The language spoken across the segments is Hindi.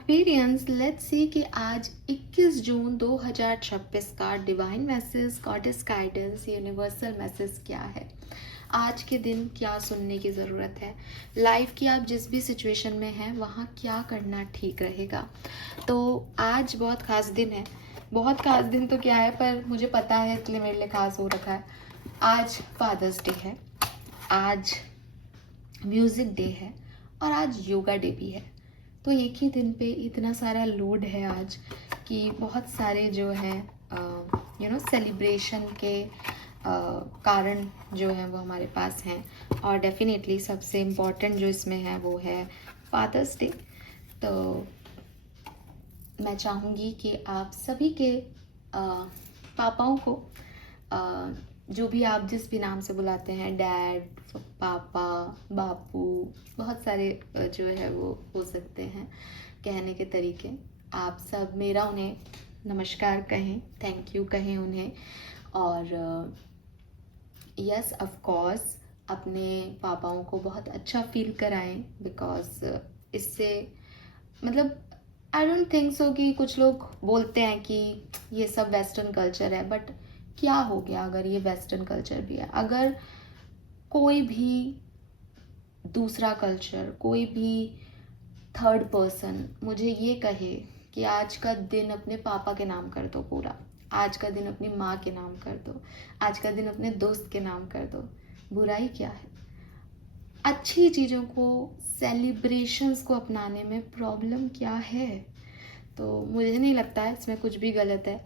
एक्वेरियंस लेट्स सी कि आज 21 जून 2026 का divine message, goddess guidance, universal message क्या है। आज के दिन क्या सुनने की ज़रूरत है, लाइफ की आप जिस भी सिचुएशन में हैं वहाँ क्या करना ठीक रहेगा। तो आज बहुत ख़ास दिन है। बहुत ख़ास दिन तो क्या है, पर मुझे पता है इसलिए मेरे लिए ख़ास हो रखा है। आज फादर्स डे है, आज म्यूज़िक डे है और आज योगा डे भी है। तो एक ही दिन पे इतना सारा लोड है आज कि बहुत सारे जो है सेलिब्रेशन के कारण जो है वो हमारे पास हैं। और डेफिनेटली सबसे इम्पॉर्टेंट जो इसमें है वो है फादर्स डे। तो मैं चाहूँगी कि आप सभी के पापाओं को, जो भी आप जिस भी नाम से बुलाते हैं, डैड, पापा, बापू, बहुत सारे जो है वो हो सकते हैं कहने के तरीके, आप सब मेरा उन्हें नमस्कार कहें, थैंक यू कहें उन्हें। और यस ऑफ कोर्स अपने पापाओं को बहुत अच्छा फील कराएं, बिकॉज इससे मतलब आई डोंट थिंक सो कि कुछ लोग बोलते हैं कि ये सब वेस्टर्न कल्चर है, बट क्या हो गया अगर ये वेस्टर्न कल्चर भी है। अगर कोई भी दूसरा कल्चर, कोई भी थर्ड पर्सन मुझे ये कहे कि आज का दिन अपने पापा के नाम कर दो, पूरा आज का दिन अपनी माँ के नाम कर दो, आज का दिन अपने दोस्त के नाम कर दो, बुराई क्या है। अच्छी चीज़ों को, सेलिब्रेशंस को अपनाने में प्रॉब्लम क्या है। तो मुझे नहीं लगता है इसमें कुछ भी गलत है।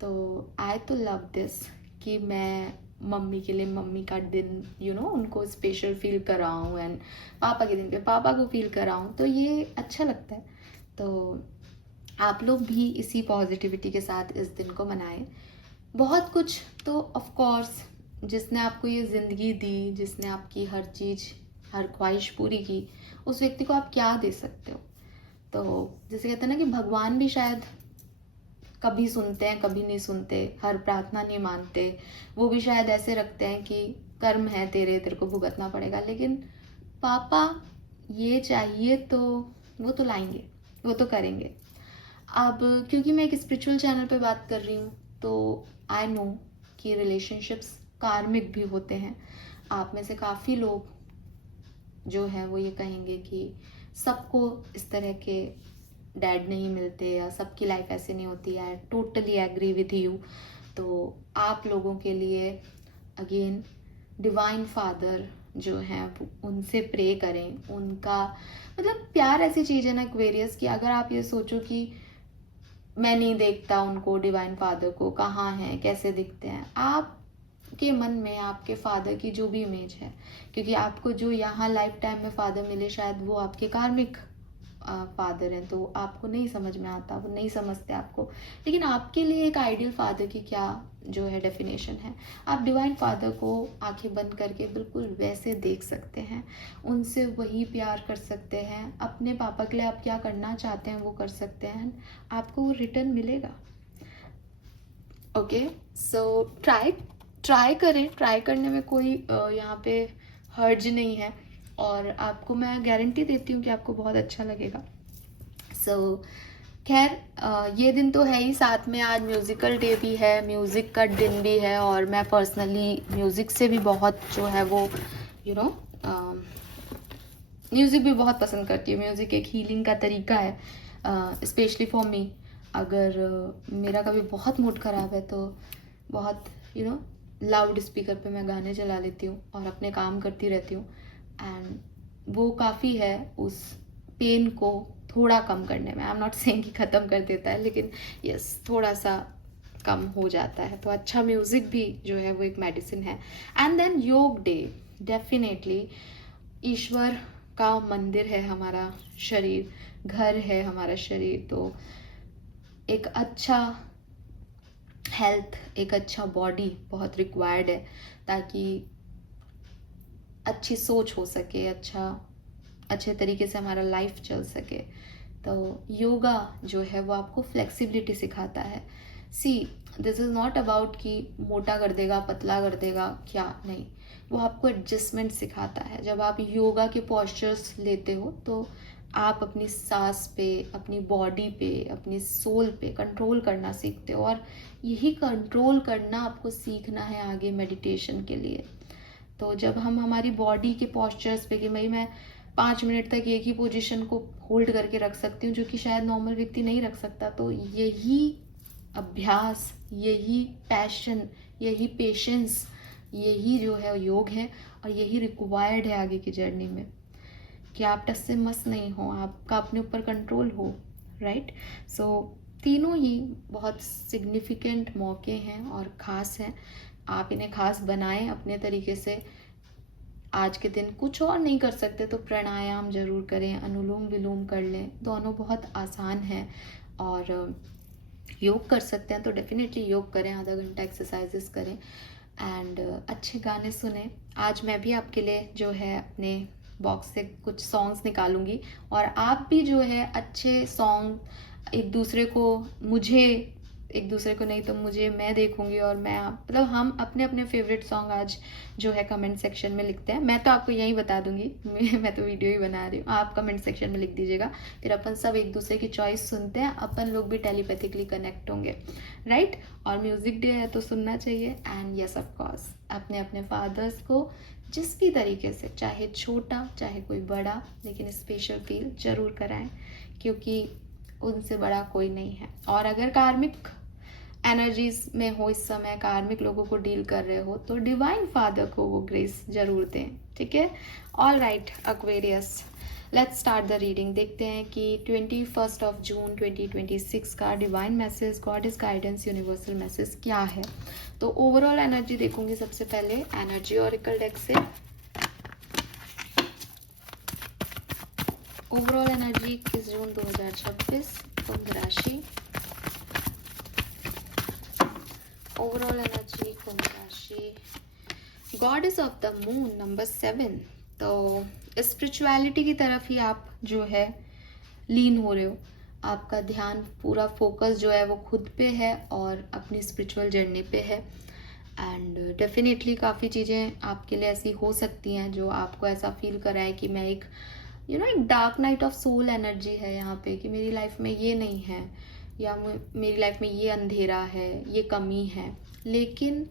तो आई तो लव दिस कि मैं मम्मी के लिए मम्मी का दिन उनको स्पेशल फील कराऊँ, एंड पापा के दिन पे पापा को फील कराऊँ, तो ये अच्छा लगता है। तो आप लोग भी इसी पॉजिटिविटी के साथ इस दिन को मनाएं। बहुत कुछ तो ऑफ कोर्स जिसने आपको ये ज़िंदगी दी, जिसने आपकी हर चीज़, हर ख्वाहिश पूरी की, उस व्यक्ति को आप क्या दे सकते हो। तो जैसे कहते हैं ना कि भगवान भी शायद कभी सुनते हैं, कभी नहीं सुनते, हर प्रार्थना नहीं मानते, वो भी शायद ऐसे रखते हैं कि कर्म है तेरे को भुगतना पड़ेगा। लेकिन पापा ये चाहिए तो वो तो लाएंगे, वो तो करेंगे। अब क्योंकि मैं एक स्पिरिचुअल चैनल पे बात कर रही हूँ, तो आई नो कि रिलेशनशिप्स कार्मिक भी होते हैं। आप में से काफ़ी लोग जो है वो ये कहेंगे कि सबको इस तरह के डैड नहीं मिलते या सबकी लाइफ ऐसे नहीं होती है। Totally agree with you. तो आप लोगों के लिए अगेन डिवाइन फादर जो हैं उनसे प्रे करें। उनका मतलब प्यार ऐसी चीज़ है ना एक्वेरियस, कि अगर आप ये सोचो कि मैं नहीं देखता उनको, डिवाइन फादर को, कहाँ हैं, कैसे दिखते हैं, आप के मन में आपके फादर की जो भी इमेज है, क्योंकि आपको जो यहाँ लाइफ टाइम में फादर मिले शायद वो आपके कार्मिक फादर हैं, तो आपको नहीं समझ में आता, वो नहीं समझते आपको। लेकिन आपके लिए एक आइडियल फादर की क्या जो है डेफिनेशन है, आप डिवाइन फादर को आंखें बंद करके बिल्कुल वैसे देख सकते हैं, उनसे वही प्यार कर सकते हैं। अपने पापा के लिए आप क्या करना चाहते हैं वो कर सकते हैं, आपको वो रिटर्न मिलेगा। ओके, सो ट्राई करें। ट्राई करने में कोई यहाँ पे हर्ज नहीं है, और आपको मैं गारंटी देती हूँ कि आपको बहुत अच्छा लगेगा। सो खैर, ये दिन तो है ही, साथ में आज म्यूज़िकल डे भी है, म्यूज़िक का दिन भी है। और मैं पर्सनली म्यूज़िक से भी बहुत जो है वो म्यूज़िक भी बहुत पसंद करती हूँ। म्यूज़िक एक हीलिंग का तरीका है, स्पेशली फॉर मी। अगर मेरा कभी बहुत मूड ख़राब है तो बहुत लाउड स्पीकर पे मैं गाने चला लेती हूँ और अपने काम करती रहती हूँ, एंड वो काफ़ी है उस पेन को थोड़ा कम करने में। आई एम नॉट सेइंग कि ख़त्म कर देता है, लेकिन यस थोड़ा सा कम हो जाता है। तो अच्छा म्यूज़िक भी जो है वो एक मेडिसिन है। एंड देन योग डे, डेफिनेटली ईश्वर का मंदिर है हमारा शरीर, घर है हमारा शरीर। तो एक अच्छा हेल्थ, एक अच्छा बॉडी बहुत रिक्वायर्ड है, ताकि अच्छी सोच हो सके, अच्छे तरीके से हमारा लाइफ चल सके। तो योगा जो है वो आपको फ्लेक्सिबिलिटी सिखाता है। सी, दिस इज़ नॉट अबाउट कि मोटा कर देगा, पतला कर देगा, क्या नहीं, वो आपको एडजस्टमेंट सिखाता है। जब आप योगा के पोस्चर्स लेते हो तो आप अपनी सांस पे, अपनी बॉडी पे, अपनी सोल पे कंट्रोल करना सीखते हो, और यही कंट्रोल करना आपको सीखना है आगे मेडिटेशन के लिए। तो जब हम हमारी बॉडी के पॉस्चर्स पे, कि भाई मैं 5 मिनट तक एक ही पोजीशन को होल्ड करके रख सकती हूँ, जो कि शायद नॉर्मल व्यक्ति नहीं रख सकता, तो यही अभ्यास, यही पैशन, यही पेशेंस, यही जो है योग है, और यही रिक्वायर्ड है आगे की जर्नी में, कि आप टस से मस नहीं हो, आपका अपने ऊपर कंट्रोल हो, राइट। सो तीनों ही बहुत सिग्निफिकेंट मौके हैं और ख़ास हैं। आप इन्हें ख़ास बनाएं अपने तरीके से। आज के दिन कुछ और नहीं कर सकते तो प्राणायाम ज़रूर करें, अनुलोम विलोम कर लें, दोनों बहुत आसान हैं। और योग कर सकते हैं तो डेफिनेटली योग करें, आधा घंटा एक्सरसाइजेस करें, एंड अच्छे गाने सुने। आज मैं भी आपके लिए जो है अपने बॉक्स से कुछ सॉन्ग्स निकालूंगी, और आप भी जो है अच्छे सॉन्ग एक दूसरे को नहीं तो मुझे, मैं देखूंगी, और मैं मतलब हम अपने अपने फेवरेट सॉन्ग आज जो है कमेंट सेक्शन में लिखते हैं। मैं तो आपको यही बता दूंगी, मैं तो वीडियो ही बना रही हूँ, आप कमेंट सेक्शन में लिख दीजिएगा, फिर अपन सब एक दूसरे की चॉइस सुनते हैं, अपन लोग भी टेलीपैथिकली कनेक्ट होंगे, राइट। और म्यूजिक डे है तो सुनना चाहिए। एंड यस ऑफ कोर्स, अपने अपने फादर्स को जिस भी तरीके से, चाहे छोटा चाहे कोई बड़ा, लेकिन स्पेशल फील जरूर कराएं, क्योंकि उनसे बड़ा कोई नहीं है। और अगर कार्मिक एनर्जीज में हो, इस समय कार्मिक लोगों को डील कर रहे हो, तो डिवाइन फादर को वो ग्रेस जरूर दें, ठीक है। All right Aquarius, let's start the reading. देखते हैं कि 21 जून 2026 का divine message, God is guidance, universal message क्या है। तो ओवरऑल एनर्जी देखूंगी सबसे पहले एनर्जी ऑरिकल डेक से। ओवरऑल एनर्जी 21 जून 2026 कुंभ राशि। ओवरऑल एनर्जी कुंभ राशि, goddess of the moon number 7। तो स्पिरिचुअलिटी की तरफ ही आप जो है लीन हो रहे हो, आपका ध्यान पूरा फोकस जो है वो खुद पे है और अपनी स्पिरिचुअल जर्नी पे है। एंड डेफिनेटली काफ़ी चीज़ें आपके लिए ऐसी हो सकती हैं जो आपको ऐसा फील कराए कि मैं एक एक dark night of soul energy है यहाँ पे, कि मेरी लाइफ में ये नहीं है, या मेरी लाइफ में ये अंधेरा है, ये कमी है। लेकिन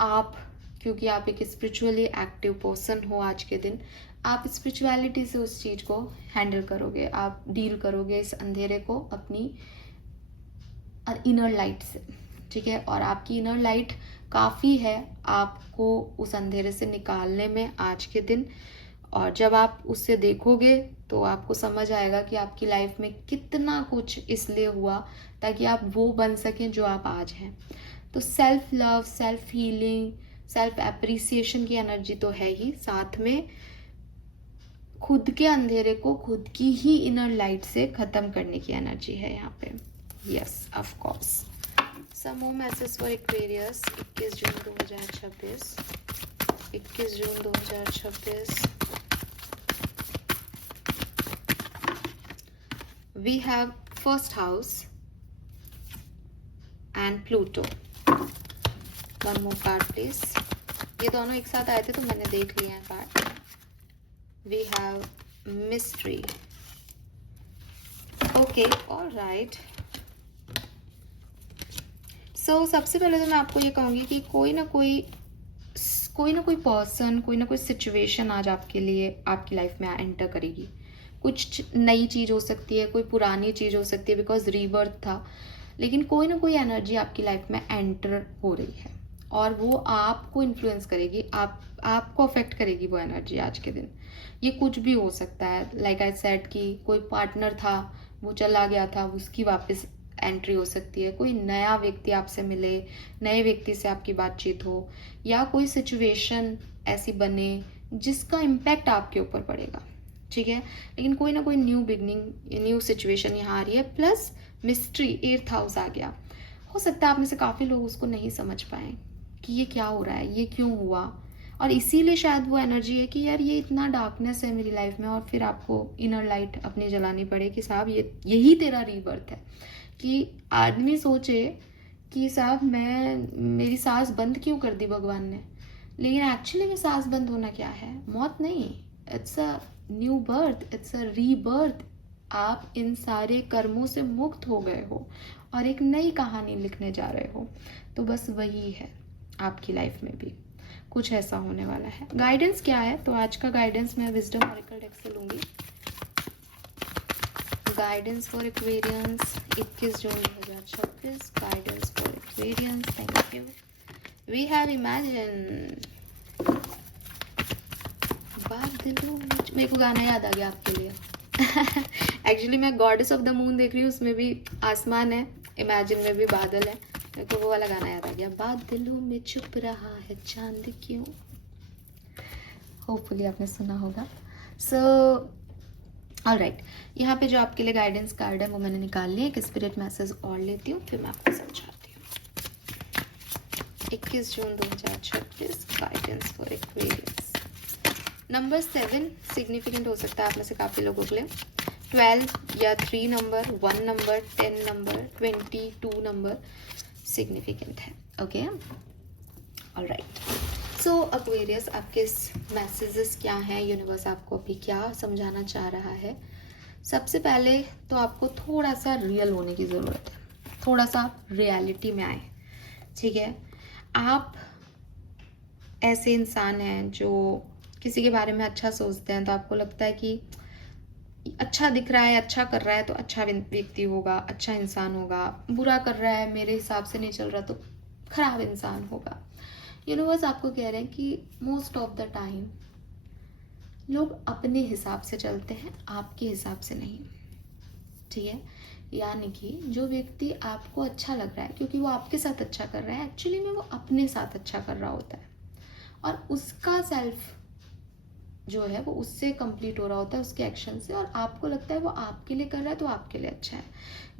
आप, क्योंकि आप एक स्पिरिचुअली एक्टिव पर्सन हो आज के दिन, आप स्पिरिचुअलिटी से उस चीज़ को हैंडल करोगे, आप डील करोगे इस अंधेरे को अपनी इनर लाइट से, ठीक है। और आपकी इनर लाइट काफ़ी है आपको उस अंधेरे से निकालने में आज के दिन। और जब आप उससे देखोगे तो आपको समझ आएगा कि आपकी लाइफ में कितना कुछ इसलिए हुआ ताकि आप वो बन सकें जो आप आज हैं। तो self love, self healing, self appreciation की एनर्जी तो है ही, साथ में खुद के अंधेरे को खुद की ही इनर लाइट से खत्म करने की एनर्जी है यहाँ पे। Yes of course, some more message for Aquarius 21 June 2026। 21 June 2026 we have first house and Pluto. One more card please. ये दोनों एक साथ आए थे तो मैंने देख लिया है card. We have mystery. Okay, all right. So सबसे पहले तो मैं आपको ये कहूँगी कि कोई ना कोई पर्सन, कोई ना कोई सिचुएशन आज आपके लिए आपकी लाइफ में एंटर करेगी। कुछ नई चीज़ हो सकती है, कोई पुरानी चीज़ हो सकती है, बिकॉज रीबर्थ था, लेकिन कोई ना कोई एनर्जी आपकी लाइफ में एंटर हो रही है और वो आपको इन्फ्लुएंस करेगी, आपको अफेक्ट करेगी वो एनर्जी आज के दिन। ये कुछ भी हो सकता है, लाइक आई सेड कि कोई पार्टनर था वो चला गया था, उसकी वापस एंट्री हो सकती है, कोई नया व्यक्ति आपसे मिले, नए व्यक्ति से आपकी बातचीत हो, या कोई सिचुएशन ऐसी बने जिसका इम्पैक्ट आपके ऊपर पड़ेगा, ठीक है। लेकिन कोई ना कोई न्यू बिगनिंग, न्यू सिचुएशन यहाँ आ रही है। प्लस मिस्ट्री, 8th हाउस आ गया। हो सकता है आप में से काफ़ी लोग उसको नहीं समझ पाए कि ये क्या हो रहा है, ये क्यों हुआ, और इसीलिए शायद वो एनर्जी है कि यार ये इतना डार्कनेस है मेरी लाइफ में, और फिर आपको इनर लाइट अपनी जलानी पड़े कि साहब यही तेरा रीबर्थ है। कि आदमी सोचे कि साहब मेरी सांस बंद क्यों कर दी भगवान ने, लेकिन एक्चुअली में सांस बंद होना क्या है, मौत नहीं, it's a new birth, it's a rebirth आप इन सारे कर्मों से मुक्त हो गए हो और एक नई कहानी लिखने जा रहे हो, तो बस वही है आपकी लाइफ में भी कुछ ऐसा होने वाला है। गाइडेंस क्या है, तो आज का गाइडेंस मैं विजडम ऑरेकल डेक से लूंगी। Guidance for Aquarians 21 June 2026। Guidance for Aquarians, thank you. We have imagine. मेरे को गाना याद आ गया आपके लिए। एक्चुअली मैं गॉडेस ऑफ द मून देख रही हूँ, उसमें भी आसमान है, इमेजिन में भी बादल है, मेरे को वो वाला गाना याद आ गया। बादलों में छुप रहा है चांद क्यों। होपफुली आपने सुना होगा। सो ऑलराइट, यहाँ पे जो आपके लिए गाइडेंस कार्ड है वो मैंने निकाल लिया। एक स्पिरिट मैसेज और लेती हूँ, फिर मैं आपको समझाती हूँ। 21 June 2026, guidance for Aquarius. Number 7 significant हो सकता है आप में से काफ़ी लोगों के लिए। 12 या 3 number, 1 number, 10 number, 22 number significant है। Okay, alright. सो एक्वेरियस, आपके मैसेजेस क्या हैं, यूनिवर्स आपको अभी क्या समझाना चाह रहा है। सबसे पहले तो आपको थोड़ा सा रियल होने की ज़रूरत है, थोड़ा सा रियलिटी में आए, ठीक है। आप ऐसे इंसान हैं जो किसी के बारे में अच्छा सोचते हैं, तो आपको लगता है कि अच्छा दिख रहा है, अच्छा कर रहा है तो अच्छा व्यक्ति होगा, अच्छा इंसान होगा। बुरा कर रहा है, मेरे हिसाब से नहीं चल रहा तो खराब इंसान होगा। यूनिवर्स आपको कह रहे हैं कि मोस्ट ऑफ द टाइम लोग अपने हिसाब से चलते हैं, आपके हिसाब से नहीं, ठीक है। यानी कि जो व्यक्ति आपको अच्छा लग रहा है क्योंकि वो आपके साथ अच्छा कर रहा है, एक्चुअली में वो अपने साथ अच्छा कर रहा होता है और उसका सेल्फ जो है वो उससे कंप्लीट हो रहा होता है, उसके एक्शन से, और आपको लगता है वो आपके लिए कर रहा है तो आपके लिए अच्छा है,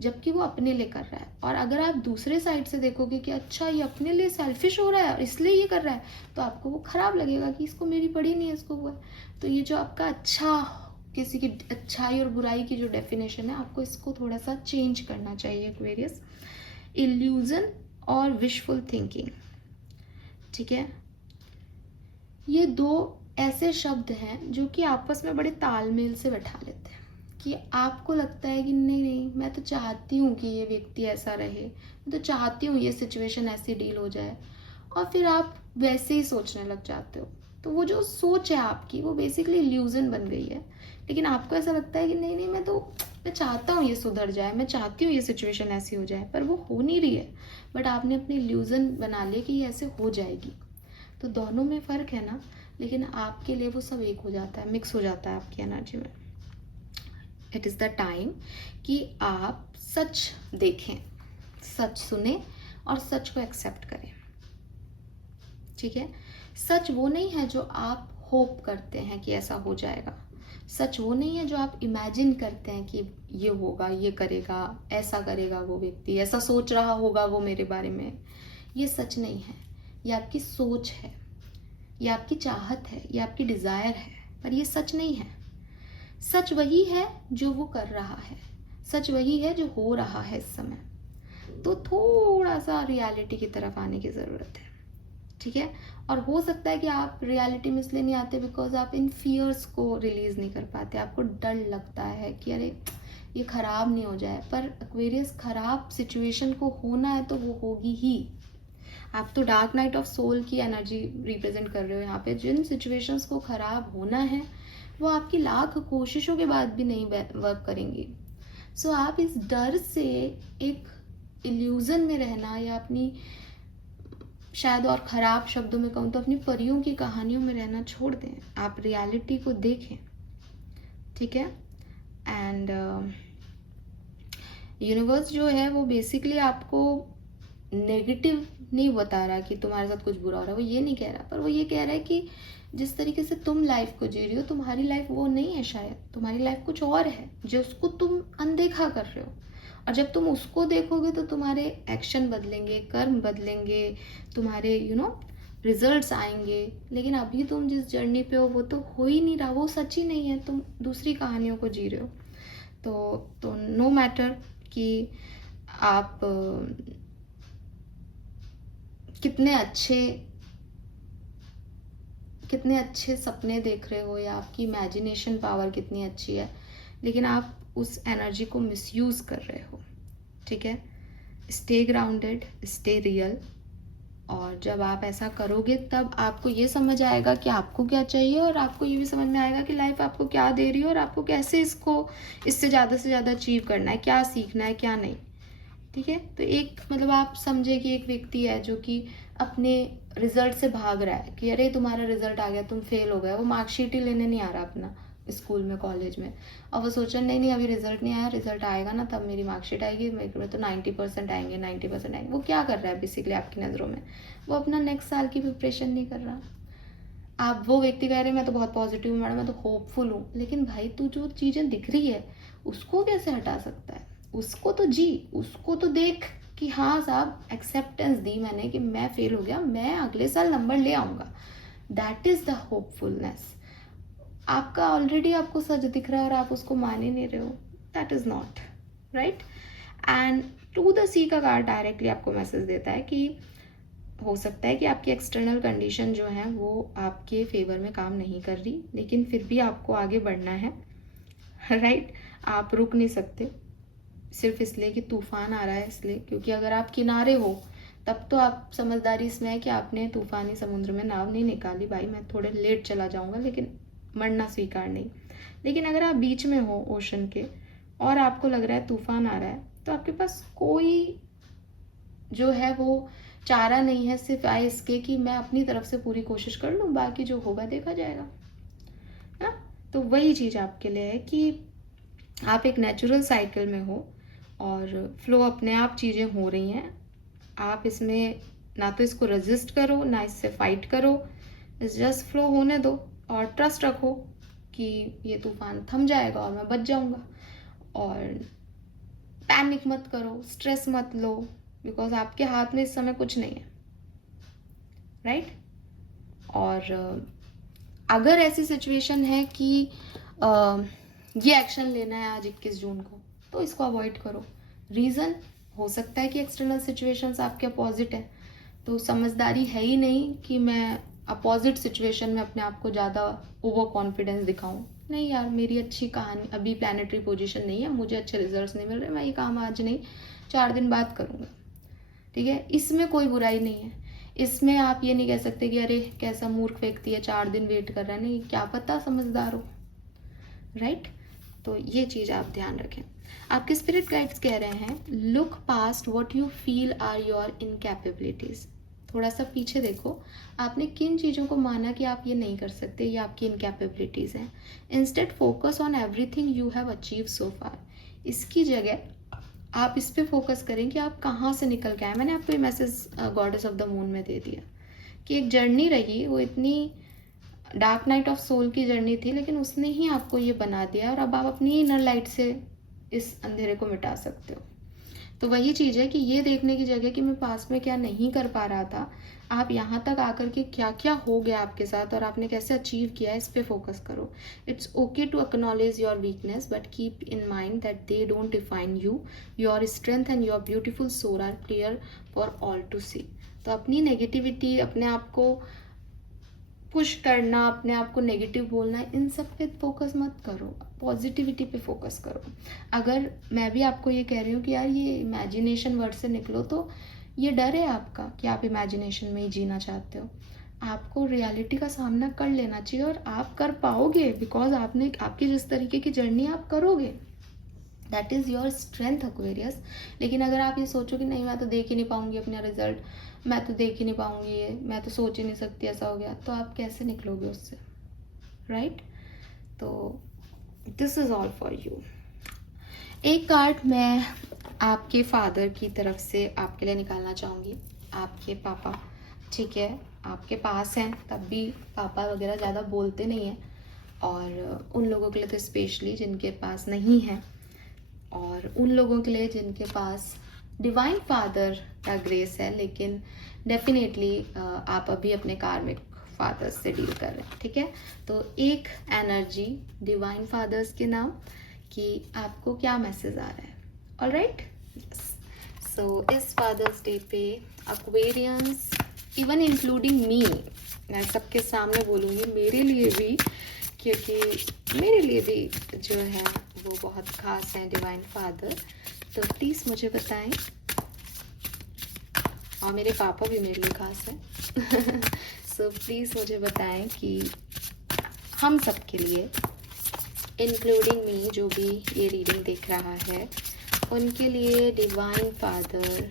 जबकि वो अपने लिए कर रहा है। और अगर आप दूसरे साइड से देखोगे कि अच्छा ये अपने लिए सेल्फिश हो रहा है और इसलिए ये कर रहा है, तो आपको वो खराब लगेगा कि इसको मेरी पड़ी नहीं है, इसको वो है। तो ये जो आपका अच्छा, किसी की अच्छाई और बुराई की जो डेफिनेशन है, आपको इसको थोड़ा सा चेंज करना चाहिए एक्वेरियस। इल्यूजन और विशफुल थिंकिंग, ठीक है, ये दो ऐसे शब्द हैं जो कि आपस में बड़े तालमेल से बैठा लेते हैं। कि आपको लगता है कि नहीं नहीं, मैं तो चाहती हूँ कि ये व्यक्ति ऐसा रहे, मैं तो चाहती हूँ ये सिचुएशन ऐसी डील हो जाए, और फिर आप वैसे ही सोचने लग जाते हो। तो वो जो सोच है आपकी वो बेसिकली इल्यूजन बन गई है। लेकिन आपको ऐसा लगता है कि नहीं नहीं, मैं चाहता हूँ ये सुधर जाए, मैं चाहती हूँ ये सिचुएशन ऐसी हो जाए, पर वो हो नहीं रही है। बट आपने अपनी इल्यूजन बना लिया कि ये ऐसे हो जाएगी। तो दोनों में फ़र्क है ना, लेकिन आपके लिए वो सब एक हो जाता है, मिक्स हो जाता है आपकी एनर्जी में। इट इज़ द टाइम कि आप सच देखें, सच सुने और सच को एक्सेप्ट करें, ठीक है। सच वो नहीं है जो आप होप करते हैं कि ऐसा हो जाएगा, सच वो नहीं है जो आप इमेजिन करते हैं कि ये होगा, ये करेगा, ऐसा करेगा वो व्यक्ति, ऐसा सोच रहा होगा वो मेरे बारे में। ये सच नहीं है, ये आपकी सोच है, ये आपकी चाहत है, ये आपकी डिज़ायर है, पर ये सच नहीं है। सच वही है जो वो कर रहा है, सच वही है जो हो रहा है इस समय। तो थोड़ा सा रियलिटी की तरफ आने की ज़रूरत है, ठीक है। और हो सकता है कि आप रियलिटी में इसलिए नहीं आते बिकॉज आप इन फियर्स को रिलीज़ नहीं कर पाते, आपको डर लगता है कि अरे ये ख़राब नहीं हो जाए। पर एक्वेरियस, ख़राब सिचुएशन को होना है तो वो होगी ही। आप तो डार्क नाइट ऑफ सोल की एनर्जी रिप्रेजेंट कर रहे हो यहाँ पे। जिन सिचुएशंस को ख़राब होना है वो आपकी लाख कोशिशों के बाद भी नहीं वर्क करेंगी। सो आप इस डर से एक इल्यूज़न में रहना, या अपनी, शायद और ख़राब शब्दों में कहूँ तो अपनी परियों की कहानियों में रहना छोड़ दें। आप रियलिटी को देखें, ठीक है। एंड यूनिवर्स जो है वो बेसिकली आपको नेगेटिव नहीं बता रहा कि तुम्हारे साथ कुछ बुरा हो रहा है, वो ये नहीं कह रहा, पर वो ये कह रहा है कि जिस तरीके से तुम लाइफ को जी रही हो, तुम्हारी लाइफ वो नहीं है, शायद तुम्हारी लाइफ कुछ और है जो उसको तुम अनदेखा कर रहे हो। और जब तुम उसको देखोगे तो तुम्हारे एक्शन बदलेंगे, कर्म बदलेंगे, तुम्हारे रिजल्ट्स आएंगे। लेकिन अभी तुम जिस जर्नी पे हो वो तो हो ही नहीं रहा, वो सच ही नहीं है, तुम दूसरी कहानियों को जी रहे हो। तो नो मैटर कि आप कितने अच्छे सपने देख रहे हो, या आपकी इमेजिनेशन पावर कितनी अच्छी है, लेकिन आप उस एनर्जी को मिसयूज़ कर रहे हो, ठीक है। स्टे ग्राउंडेड, स्टे रियल, और जब आप ऐसा करोगे तब आपको ये समझ आएगा कि आपको क्या चाहिए, और आपको ये भी समझ में आएगा कि लाइफ आपको क्या दे रही है और आपको कैसे इससे ज़्यादा से ज़्यादा अचीव करना है, क्या सीखना है क्या नहीं, ठीक है। तो एक मतलब आप समझे कि एक व्यक्ति है जो कि अपने रिजल्ट से भाग रहा है कि अरे तुम्हारा रिजल्ट आ गया, तुम फेल हो गए, वो मार्कशीट ही लेने नहीं आ रहा अपना स्कूल में, कॉलेज में, और वो सोचा नहीं अभी रिजल्ट नहीं आया, रिजल्ट आएगा ना तब मेरी मार्कशीट आएगी, मेरे में तो 90% आएंगे, 90% आएंगे। वो क्या कर रहा है बेसिकली आपकी नज़रों में? वो अपना नेक्स्ट साल की प्रिपरेशन नहीं कर रहा। आप वो व्यक्ति कह रहे हैं मैं तो बहुत पॉजिटिव हूँ मैडम, मैं तो होपफुल हूँ, लेकिन भाई तू जो चीज़ें दिख रही है उसको कैसे हटा सकता है? उसको तो जी, उसको तो देख कि हाँ साहब एक्सेप्टेंस दी मैंने कि मैं फेल हो गया, मैं अगले साल नंबर ले आऊँगा। That is the hopefulness. आपका ऑलरेडी आपको सच दिख रहा है और आप उसको मान ही नहीं रहे हो, that is not right. And to the सी का कार्ड डायरेक्टली आपको मैसेज देता है कि हो सकता है कि आपकी एक्सटर्नल कंडीशन जो है वो आपके फेवर में काम नहीं कर रही, लेकिन फिर भी आपको आगे बढ़ना है, राइट। आप रुक नहीं सकते सिर्फ इसलिए कि तूफान आ रहा है इसलिए, क्योंकि अगर आप किनारे हो तब तो आप समझदारी इसमें है कि आपने तूफानी समुद्र में नाव नहीं निकाली, भाई मैं थोड़े लेट चला जाऊंगा लेकिन मरना स्वीकार नहीं। लेकिन अगर आप बीच में हो ओशन के और आपको लग रहा है तूफान आ रहा है, तो आपके पास कोई जो है वो चारा नहीं है सिर्फ आए इसके कि मैं अपनी तरफ से पूरी कोशिश कर लूँ, बाकी जो होगा देखा जाएगा ना। तो वही चीज़ आपके लिए है कि आप एक नेचुरल साइकिल में हो और फ्लो अपने आप चीज़ें हो रही हैं। आप इसमें ना तो इसको रेजिस्ट करो ना इससे फाइट करो, इस जस्ट फ्लो होने दो और ट्रस्ट रखो कि ये तूफान थम जाएगा और मैं बच जाऊंगा। और पैनिक मत करो, स्ट्रेस मत लो, बिकॉज आपके हाथ में इस समय कुछ नहीं है, राइट। और अगर ऐसी सिचुएशन है कि ये एक्शन लेना है आज 21 जून को, तो इसको अवॉइड करो। रीज़न हो सकता है कि एक्सटर्नल सिचुएशंस आपके अपोजिट है, तो समझदारी है ही नहीं कि मैं अपोजिट सिचुएशन में अपने आप को ज़्यादा ओवर कॉन्फिडेंस दिखाऊं। नहीं यार, मेरी अच्छी कहानी अभी प्लानेटरी पोजीशन नहीं है, मुझे अच्छे रिजल्ट्स नहीं मिल रहे, मैं ये काम आज नहीं 4 दिन बाद करूँगा, ठीक है। इसमें कोई बुराई नहीं है, इसमें आप ये नहीं कह सकते कि अरे कैसा मूर्ख व्यक्ति है 4 दिन वेट कर रहा है, नहीं, क्या पता समझदार हो, राइट। तो ये चीज़ आप ध्यान रखें। आपके स्पिरिट गाइड्स कह रहे हैं look past what you feel are your incapabilities. थोड़ा सा पीछे देखो, आपने किन चीज़ों को माना कि आप ये नहीं कर सकते, ये आपकी इनकैपेबिलिटीज़ हैं। Instead focus on everything you have achieve so far. इसकी जगह आप इस पे फोकस करें कि आप कहाँ से निकल के आए। मैंने आपको ये message goddess of the moon में दे दिया कि एक जर्नी रही, वो इतनी डार्क नाइट ऑफ सोल की जर्नी थी, लेकिन उसने ही आपको ये बना दिया और अब आप अपनी इनर लाइट से इस अंधेरे को मिटा सकते हो। तो वही चीज़ है कि ये देखने की जगह कि मैं पास्ट में क्या नहीं कर पा रहा था, आप यहाँ तक आकर के क्या क्या हो गया आपके साथ और आपने कैसे अचीव किया, इस पे फोकस करो। It's okay to acknowledge your weakness but keep in mind that they don't define you. Your strength and your beautiful soul are clear for all to see. तो अपनी नेगेटिविटी, अपने आप को पुश करना, अपने आप को नेगेटिव बोलना, इन सब पे फोकस मत करो, पॉजिटिविटी पे फोकस करो। अगर मैं भी आपको ये कह रही हूँ कि यार ये इमेजिनेशन वर्ड से निकलो, तो ये डर है आपका कि आप इमेजिनेशन में ही जीना चाहते हो। आपको रियलिटी का सामना कर लेना चाहिए और आप कर पाओगे, बिकॉज आपने आपकी जिस तरीके की जर्नी आप करोगे, that is your strength Aquarius. लेकिन अगर आप ये सोचो कि नहीं मैं तो देख ही नहीं पाऊंगी अपना रिजल्ट, मैं तो देख ही नहीं पाऊंगी ये, मैं तो सोच ही नहीं सकती ऐसा हो गया, तो आप कैसे निकलोगे उससे, राइट। तो this is all for you. एक कार्ड मैं आपके फादर की तरफ से आपके लिए निकालना चाहूँगी। आपके पापा, ठीक है, आपके पास हैं तब भी पापा वगैरह ज़्यादा बोलते नहीं हैं, और उन लोगों के लिए तो स्पेशली जिनके पास नहीं है, और उन लोगों के लिए जिनके पास डिवाइन फादर का ग्रेस है, लेकिन डेफिनेटली आप अभी अपने कार्मिक फादर्स से डील कर रहे हैं, ठीक है। तो एक एनर्जी डिवाइन फादर्स के नाम कि आपको क्या मैसेज आ रहा है, ऑलराइट। सो इस फादर्स डे पे एक्वेरियंस, इवन इंक्लूडिंग मी, मैं सबके सामने बोलूँगी मेरे लिए भी, क्योंकि मेरे लिए भी जो है वो बहुत ख़ास हैं, डिवाइन फादर। तो प्लीज़ मुझे बताएं, और मेरे पापा भी मेरे लिए ख़ास हैं। सो प्लीज़ मुझे बताएं कि हम सब के लिए, इंक्लूडिंग मी, जो भी ये रीडिंग देख रहा है, उनके लिए डिवाइन फादर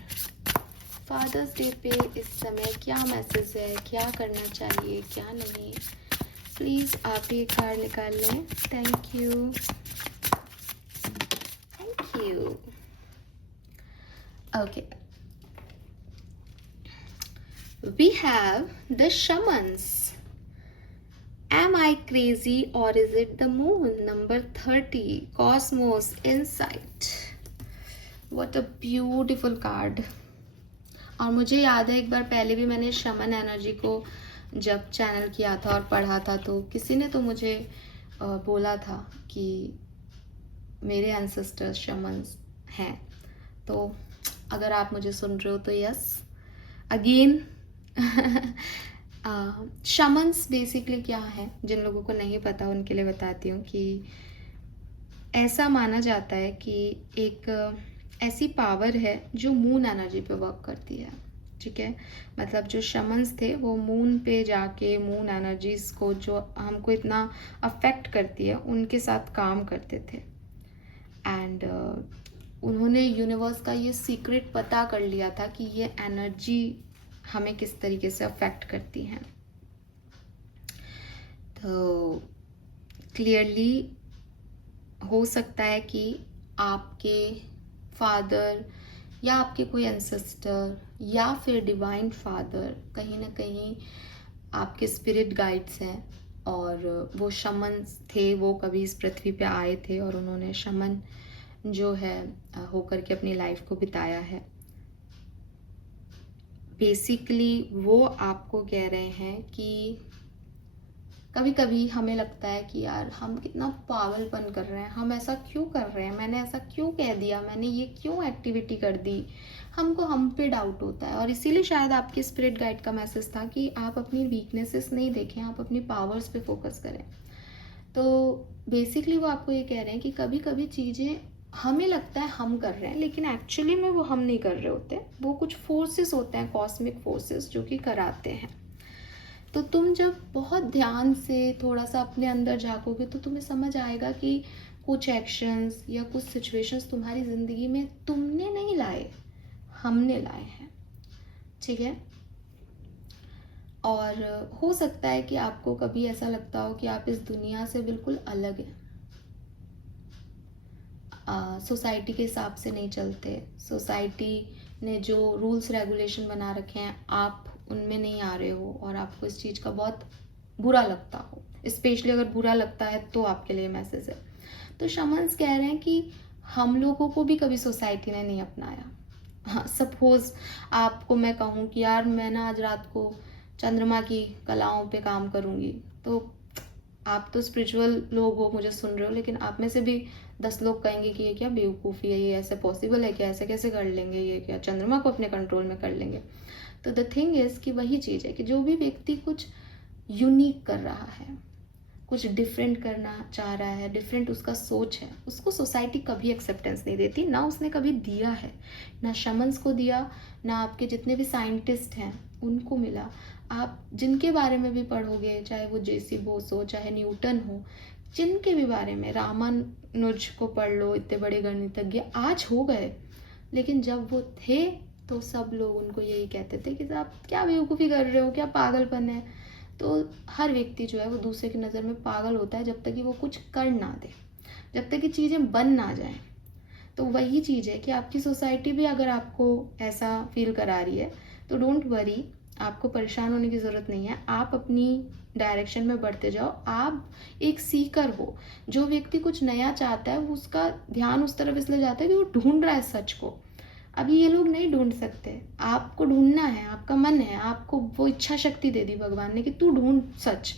फादर्स डे पे इस समय क्या मैसेज है, क्या करना चाहिए, क्या नहीं। प्लीज़ आप ही एक कार्ड निकाल लें। Thank you, thank you. Okay, we have the shamans. Am I crazy or is it the moon? Number 30, Cosmos Insight. What a beautiful card. और मुझे याद है एक बार पहले भी मैंने शमन एनर्जी को जब चैनल किया था और पढ़ा था, तो किसी ने तो मुझे बोला था कि मेरे एंसेस्टर्स शमन्स हैं। तो अगर आप मुझे सुन रहे हो तो यस, अगेन। शमन्स बेसिकली क्या है, जिन लोगों को नहीं पता उनके लिए बताती हूँ कि ऐसा माना जाता है कि एक ऐसी पावर है जो मून एनर्जी पे वर्क करती है। ठीक है, मतलब जो शमन्स थे वो मून पे जाके मून एनर्जीज को जो हमको इतना अफेक्ट करती है उनके साथ काम करते थे। एंड उन्होंने यूनिवर्स का ये सीक्रेट पता कर लिया था कि ये एनर्जी हमें किस तरीके से अफेक्ट करती हैं। तो क्लियरली हो सकता है कि आपके फादर या आपके कोई एंसेस्टर या फिर डिवाइन फादर कहीं ना कहीं आपके स्पिरिट गाइड्स हैं, और वो शमन थे, वो कभी इस पृथ्वी पे आए थे और उन्होंने शमन जो है होकर के अपनी लाइफ को बिताया है। बेसिकली वो आपको कह रहे हैं कि कभी कभी हमें लगता है कि यार हम कितना पागलपन कर रहे हैं, हम ऐसा क्यों कर रहे हैं, मैंने ऐसा क्यों कह दिया, मैंने ये क्यों एक्टिविटी कर दी, हमको हम पे डाउट होता है। और इसीलिए शायद आपके स्पिरिट गाइड का मैसेज था कि आप अपनी वीकनेसेस नहीं देखें, आप अपनी पावर्स पे फोकस करें। तो बेसिकली वो आपको ये कह रहे हैं कि कभी कभी चीज़ें हमें लगता है हम कर रहे हैं, लेकिन एक्चुअली में वो हम नहीं कर रहे होते, वो कुछ फोर्सेस होते हैं, कॉस्मिक फोर्सेस, जो कि कराते हैं। तो तुम जब बहुत ध्यान से थोड़ा सा अपने अंदर झाँकोगे तो तुम्हें समझ आएगा कि कुछ एक्शंस या कुछ सिचुएशंस तुम्हारी ज़िंदगी में तुमने नहीं लाए, हमने लाए हैं। ठीक है, और हो सकता है कि आपको कभी ऐसा लगता हो कि आप इस दुनिया से बिल्कुल अलग हैं, सोसाइटी के हिसाब से नहीं चलते, सोसाइटी ने जो रूल्स रेगुलेशन बना रखे हैं आप उनमें नहीं आ रहे हो, और आपको इस चीज़ का बहुत बुरा लगता हो। स्पेशली अगर बुरा लगता है तो आपके लिए मैसेज है। तो शमन्स कह रहे हैं कि हम लोगों को भी कभी सोसाइटी ने नहीं अपनाया। हाँ, सपोज आपको मैं कहूँ कि यार मैं ना आज रात को चंद्रमा की कलाओं पे काम करूँगी, तो आप तो स्पिरिचुअल लोग हो, मुझे सुन रहे हो, लेकिन आप में से भी 10 लोग कहेंगे कि ये क्या बेवकूफ़ी है, ये ऐसे पॉसिबल है क्या, ऐसे कैसे कर लेंगे, ये क्या चंद्रमा को अपने कंट्रोल में कर लेंगे। तो द थिंग इज़ कि वही चीज़ है कि जो भी व्यक्ति कुछ यूनिक कर रहा है, कुछ डिफरेंट करना चाह रहा है, डिफरेंट उसका सोच है, उसको सोसाइटी कभी एक्सेप्टेंस नहीं देती, ना उसने कभी दिया है, ना शमन्स को दिया, ना आपके जितने भी साइंटिस्ट हैं उनको मिला। आप जिनके बारे में भी पढ़ोगे, चाहे वो जेसी बोस हो, चाहे न्यूटन हो, जिनके भी बारे में, रामानुज को पढ़ लो, इतने बड़े गणितज्ञ आज हो गए, लेकिन जब वो थे तो सब लोग उनको यही कहते थे कि आप क्या बेवकूफ़ी कर रहे हो, क्या पागलपन है। तो हर व्यक्ति जो है वो दूसरे की नज़र में पागल होता है जब तक कि वो कुछ कर ना दे, जब तक कि चीज़ें बन ना जाएं। तो वही चीज़ है कि आपकी सोसाइटी भी अगर आपको ऐसा फील करा रही है तो डोंट वरी, आपको परेशान होने की ज़रूरत नहीं है। आप अपनी डायरेक्शन में बढ़ते जाओ, आप एक सीकर हो। जो व्यक्ति कुछ नया चाहता है वो उसका ध्यान उस तरफ इसलिए जाता है कि वो ढूंढ रहा है सच को। अभी ये लोग नहीं ढूंढ सकते, आपको ढूंढना है, आपका मन है, आपको वो इच्छा शक्ति दे दी भगवान ने कि तू ढूंढ सच,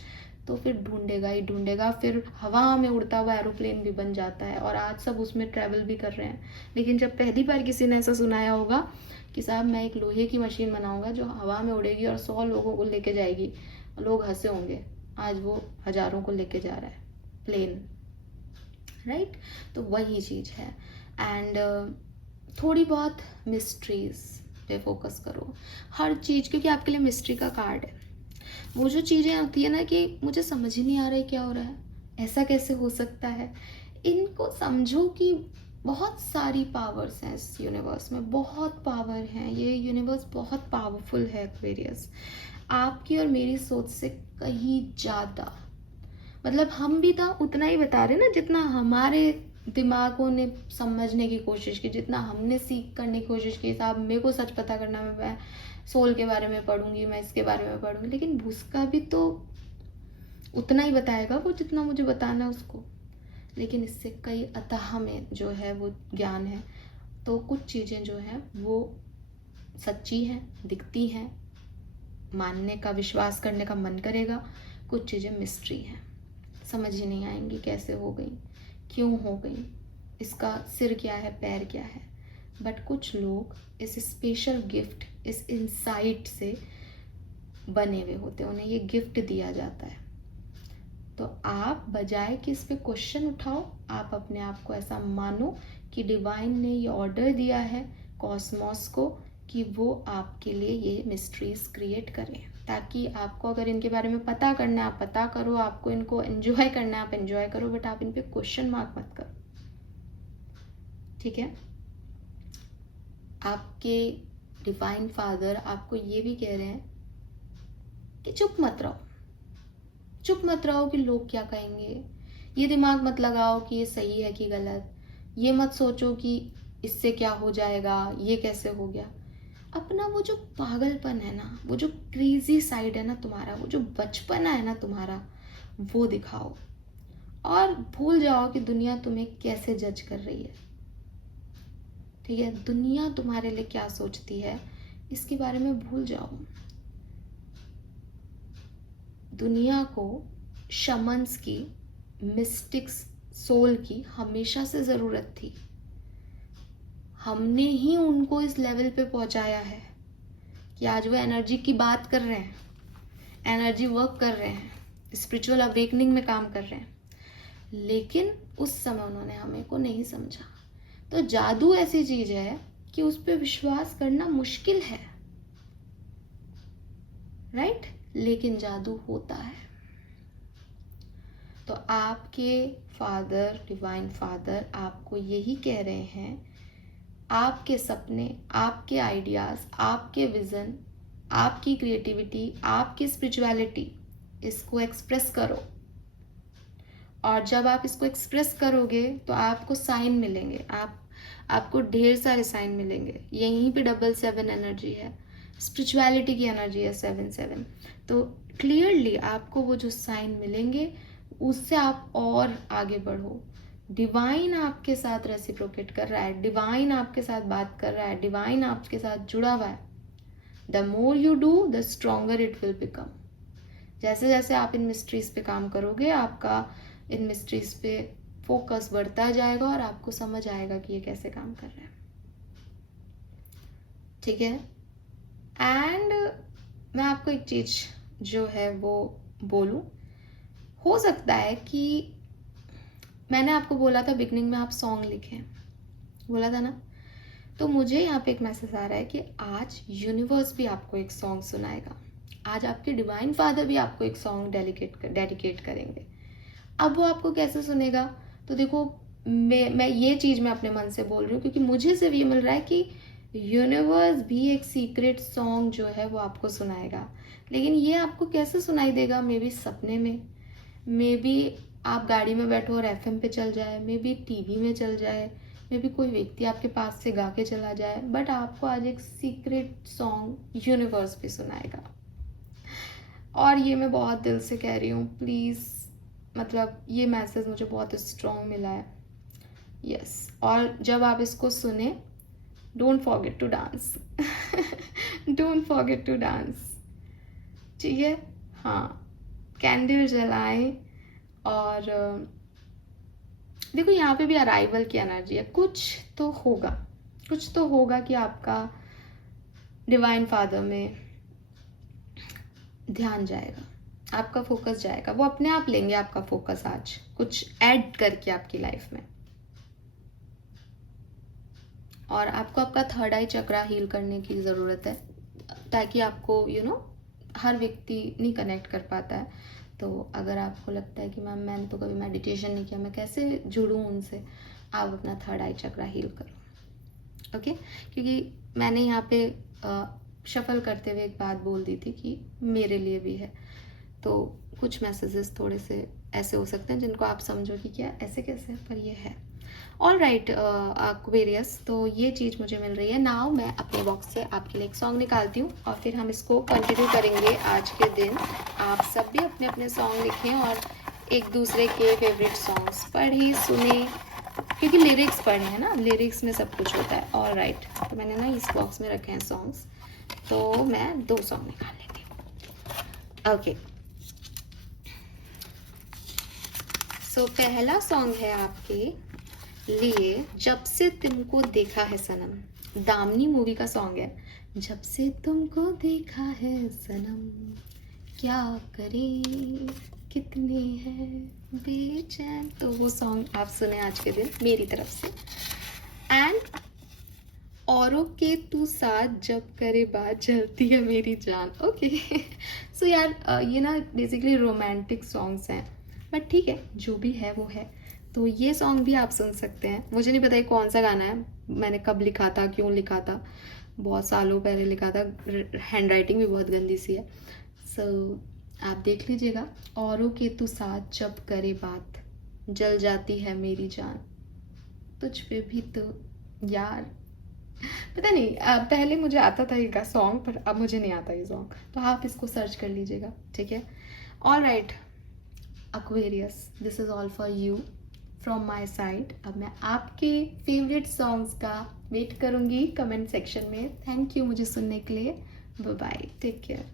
तो फिर ढूंढेगा ही ढूंढेगा, फिर हवा में उड़ता हुआ एरोप्लेन भी बन जाता है, और आज सब उसमें ट्रैवल भी कर रहे हैं। लेकिन जब पहली बार किसी ने ऐसा सुनाया होगा कि साहब मैं एक लोहे की मशीन बनाऊंगा जो हवा में उड़ेगी और 100 लोगों को लेके जाएगी, लोग हंसे होंगे। आज वो हजारों को लेके जा रहा है, प्लेन। राइट? तो वही चीज़ है। एंड थोड़ी बहुत मिस्ट्रीज पे फोकस करो हर चीज़, क्योंकि आपके लिए मिस्ट्री का कार्ड है। वो जो चीज़ें होती है ना कि मुझे समझ ही नहीं आ रहा है क्या हो रहा है, ऐसा कैसे हो सकता है, इनको समझो कि बहुत सारी पावर्स हैं इस यूनिवर्स में, बहुत पावर है, ये यूनिवर्स बहुत पावरफुल है एक्वेरियस, आपकी और मेरी सोच से कहीं ज़्यादा। मतलब हम भी तो उतना ही बता रहे ना जितना हमारे दिमागों ने समझने की कोशिश की, जितना हमने सीख करने की कोशिश की। साहब मेरे को सच पता करना, मैं सोल के बारे में पढ़ूंगी, मैं इसके बारे में पढ़ूंगी, लेकिन उसका भी तो उतना ही बताएगा वो जितना मुझे बताना है उसको। लेकिन इससे कई अतः में जो है वो ज्ञान है। तो कुछ चीज़ें जो हैं वो सच्ची हैं, दिखती हैं, मानने का, विश्वास करने का मन करेगा। कुछ चीज़ें मिस्ट्री हैं, समझ ही नहीं आएंगी कैसे हो गई, क्यों हो गई, इसका सिर क्या है, पैर क्या है। बट कुछ लोग इस स्पेशल गिफ्ट, इस इंसाइट से बने हुए होते हैं, उन्हें ये गिफ्ट दिया जाता है। तो आप बजाय कि इस पे क्वेश्चन उठाओ, आप अपने आप को ऐसा मानो कि डिवाइन ने ये ऑर्डर दिया है कॉस्मोस को कि वो आपके लिए ये मिस्ट्रीज क्रिएट करें, ताकि आपको अगर इनके बारे में पता करना है आप पता करो, आपको इनको एंजॉय करना है आप एंजॉय करो, बट आप इन पे क्वेश्चन मार्क मत करो। ठीक है? आपके डिवाइन फादर आपको ये भी कह रहे हैं कि चुप मत रहो, चुप मत रहो कि लोग क्या कहेंगे, ये दिमाग मत लगाओ कि ये सही है कि गलत, ये मत सोचो कि इससे क्या हो जाएगा, ये कैसे हो गया। अपना वो जो पागलपन है ना, वो जो क्रेजी साइड है ना तुम्हारा, वो जो बचपना है ना तुम्हारा, वो दिखाओ और भूल जाओ कि दुनिया तुम्हें कैसे जज कर रही है। ठीक है? दुनिया तुम्हारे लिए क्या सोचती है इसके बारे में भूल जाओ। दुनिया को शमन्स की, मिस्टिक्स, सोल की हमेशा से ज़रूरत थी। हमने ही उनको इस लेवल पे पहुंचाया है कि आज वो एनर्जी की बात कर रहे हैं, एनर्जी वर्क कर रहे हैं, स्पिरिचुअल अवेकनिंग में काम कर रहे हैं। लेकिन उस समय उन्होंने हमें को नहीं समझा। तो जादू ऐसी चीज है कि उस पर विश्वास करना मुश्किल है, राइट? लेकिन जादू होता है। तो आपके फादर, डिवाइन फादर आपको यही कह रहे हैं, आपके सपने, आपके आइडियाज, आपके विजन, आपकी क्रिएटिविटी, आपकी स्पिरिचुअलिटी, इसको एक्सप्रेस करो। और जब आप इसको एक्सप्रेस करोगे तो आपको साइन मिलेंगे, आपको ढेर सारे साइन मिलेंगे। यहीं पे 777 एनर्जी है, स्पिरिचुअलिटी की एनर्जी है 7-7। तो क्लियरली आपको वो जो साइन मिलेंगे उससे आप और आगे बढ़ो। डिवाइन आपके साथ रेसिप्रोकेट कर रहा है, डिवाइन आपके साथ बात कर रहा है, डिवाइन आपके साथ जुड़ा हुआ है। The more you do the stronger it will become. जैसे जैसे आप इन मिस्ट्रीज पे काम करोगे, आपका इन मिस्ट्रीज पे फोकस बढ़ता जाएगा और आपको समझ आएगा कि ये कैसे काम कर रहा है। ठीक है? एंड मैं आपको एक चीज जो है वो बोलूं, हो सकता है कि मैंने आपको बोला था बिगनिंग में आप सॉन्ग लिखें, बोला था ना, तो मुझे यहाँ पे एक मैसेज आ रहा है कि आज यूनिवर्स भी आपको एक सॉन्ग सुनाएगा, आज आपके डिवाइन फादर भी आपको एक सॉन्ग डेडिकेट करेंगे। अब वो आपको कैसे सुनेगा? तो देखो, मैं ये चीज़ मैं अपने मन से बोल रही हूँ क्योंकि मुझे सिर्फ ये मिल रहा है कि यूनिवर्स भी एक सीक्रेट सॉन्ग जो है वो आपको सुनाएगा। लेकिन ये आपको कैसे सुनाई देगा? मे बी सपने में, मे बी आप गाड़ी में बैठो और एफएम पे चल जाए, मे बी टीवी में चल जाए, मे बी कोई व्यक्ति आपके पास से गा के चला जाए, बट आपको आज एक सीक्रेट सॉन्ग यूनिवर्स भी सुनाएगा। और ये मैं बहुत दिल से कह रही हूँ, प्लीज़, मतलब ये मैसेज मुझे बहुत स्ट्रॉन्ग मिला है। यस, और जब आप इसको सुने, don't forget to dance. Don't forget to dance. ठीक है? हाँ, कैंडल जलाएं। और देखो, यहाँ पे भी अराइवल की एनर्जी है, कुछ तो होगा, कुछ तो होगा कि आपका डिवाइन फादर में ध्यान जाएगा, आपका फोकस जाएगा, वो अपने आप लेंगे आपका फोकस आज कुछ ऐड करके आपकी लाइफ में। और आपको आपका थर्ड आई चक्रा हील करने की ज़रूरत है, ताकि आपको हर व्यक्ति नहीं कनेक्ट कर पाता है। तो अगर आपको लगता है कि मैम मैंने तो कभी मेडिटेशन नहीं किया, मैं कैसे जुड़ूं उनसे, आप अपना थर्ड आई चक्रा हील करो। ओके, क्योंकि मैंने यहाँ पे शफल करते हुए एक बात बोल दी थी कि मेरे लिए भी है, तो कुछ मैसेजेस थोड़े से ऐसे हो सकते हैं जिनको आप समझो कि क्या ऐसे कैसे, पर ये है। ऑल राइट एक्वेरियस, तो ये चीज़ मुझे मिल रही है। नाउ मैं अपने बॉक्स से आपके लिए एक सॉन्ग निकालती हूँ और फिर हम इसको कंटिन्यू करेंगे आज के दिन। आप सब भी अपने अपने सॉन्ग लिखें और एक दूसरे के फेवरेट सॉन्ग्स पढ़ें सुने, क्योंकि लिरिक्स पढ़े हैं ना, लिरिक्स में सब कुछ होता है। ऑल राइट, तो मैंने ना इस बॉक्स में रखे हैं सॉन्ग्स, तो मैं 2 सॉन्ग निकाल लेती हूँ। ओके, सो पहला सॉन्ग है आपके लिए जब से तुमको देखा है सनम, दामिनी मूवी का सॉन्ग है। जब से तुमको देखा है सनम, क्या करे कितने हैं बेचैन, तो वो सॉन्ग आप सुने आज के दिन मेरी तरफ से। एंड औरों के तू साथ जब करे बात जलती है मेरी जान। ओके सो यार ये ना बेसिकली रोमांटिक सॉन्ग्स हैं, बट ठीक है जो भी है वो है। तो ये सॉन्ग भी आप सुन सकते हैं। मुझे नहीं पता ये कौन सा गाना है, मैंने कब लिखा था, क्यों लिखा था, बहुत सालों पहले लिखा था, हैंड राइटिंग भी बहुत गंदी सी है। सो आप देख लीजिएगा। औरों के तू साथ जब करे बात जल जाती है मेरी जान, तुझ पे भी तो यार, पता नहीं पहले मुझे आता था इनका सॉन्ग, पर अब मुझे नहीं आता ये सॉन्ग, तो आप इसको सर्च कर लीजिएगा, ठीक है। All right Aquarius, this is all for you from my side. अब मैं आपके फेवरेट सॉन्ग्स का वेट करूँगी कमेंट सेक्शन में। थैंक यू मुझे सुनने के लिए। Bye bye, take care.